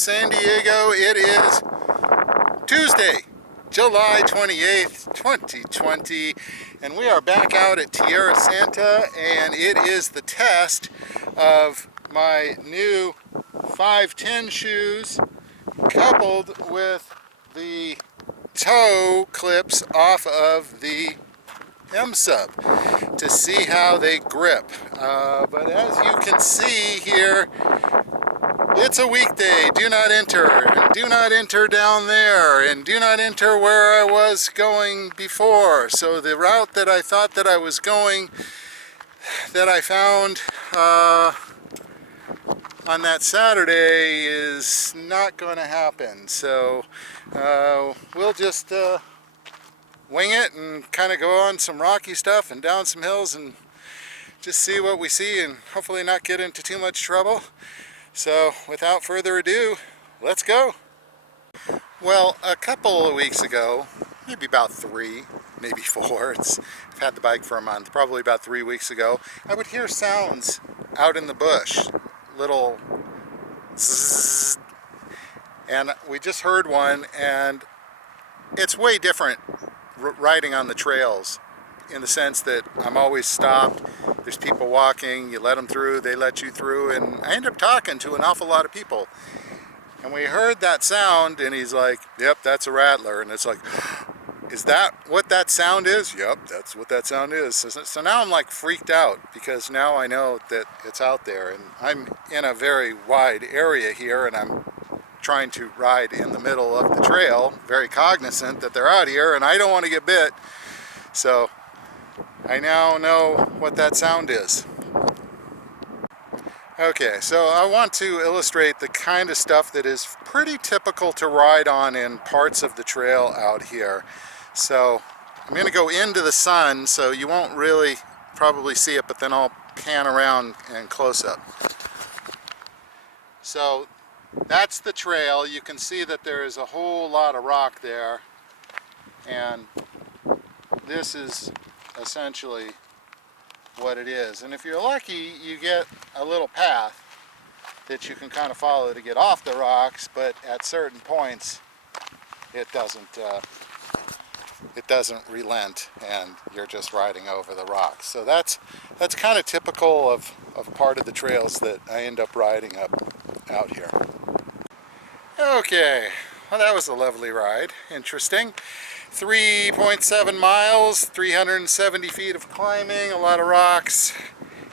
San Diego. It is Tuesday, July 28th, 2020, and we are back out at Tierrasanta, and it is the test of my new 510 shoes coupled with the toe clips off of the MSUB to see how they grip. But as you can see here, it's a weekday. Do not enter, and do not enter down there, and do not enter where I was going before. So the route that I thought that I was going, that I found on that Saturday, is not going to happen. So we'll just wing it and kind of go on some rocky stuff and down some hills and just see what we see, and hopefully not get into too much trouble. So without further ado, let's go. Well, a couple of weeks ago, maybe about 3, maybe 4, I've had the bike for a month, probably about 3 weeks ago, I would hear sounds out in the bush, little zzz, and we just heard one, and it's way different riding on the trails, in the sense that I'm always stopped. There's people walking, you let them through, they let you through, and I end up talking to an awful lot of people. And we heard that sound, and he's like, yep, that's a rattler. And it's like, is that what that sound is? Yep, that's what that sound is. So now I'm like freaked out, because now I know that it's out there, and I'm in a very wide area here, and I'm trying to ride in the middle of the trail, very cognizant that they're out here, and I don't want to get bit. So I now know what that sound is. Okay, so I want to illustrate the kind of stuff that is pretty typical to ride on in parts of the trail out here. So I'm going to go into the sun, so you won't really probably see it, but then I'll pan around and close up. So that's the trail. You can see that there is a whole lot of rock there, and this is essentially what it is. And if you're lucky, you get a little path that you can kind of follow to get off the rocks, but at certain points it doesn't relent, and you're just riding over the rocks. So that's kind of typical of part of the trails that I end up riding up out here. Okay, well, that was a lovely ride. Interesting. 3.7 miles, 370 feet of climbing, a lot of rocks,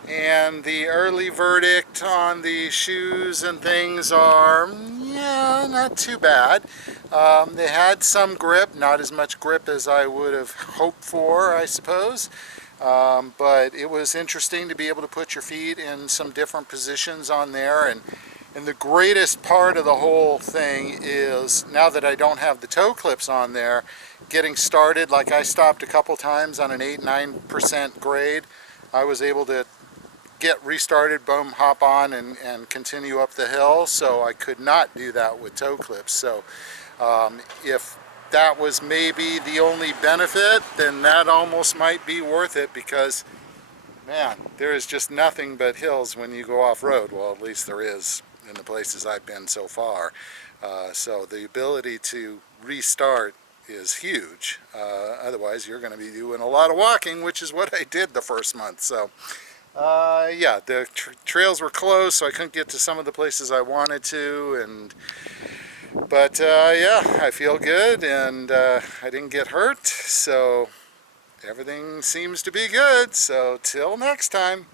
and the early verdict on the shoes and things are, yeah, not too bad. They had some grip, not as much grip as I would have hoped for, I suppose, but it was interesting to be able to put your feet in some different positions on there. And the greatest part of the whole thing is, now that I don't have the toe clips on there, getting started, like I stopped a couple times on an 8-9% grade, I was able to get restarted, boom, hop on and continue up the hill. So I could not do that with toe clips. So if that was maybe the only benefit, then that almost might be worth it, because man, there is just nothing but hills when you go off-road. Well, at least there is in the places I've been so far. So the ability to restart is huge. Otherwise you're going to be doing a lot of walking, which is what I did the first month. So yeah, the trails were closed, so I couldn't get to some of the places I wanted to, but yeah, I feel good, and I didn't get hurt, so everything seems to be good. So till next time.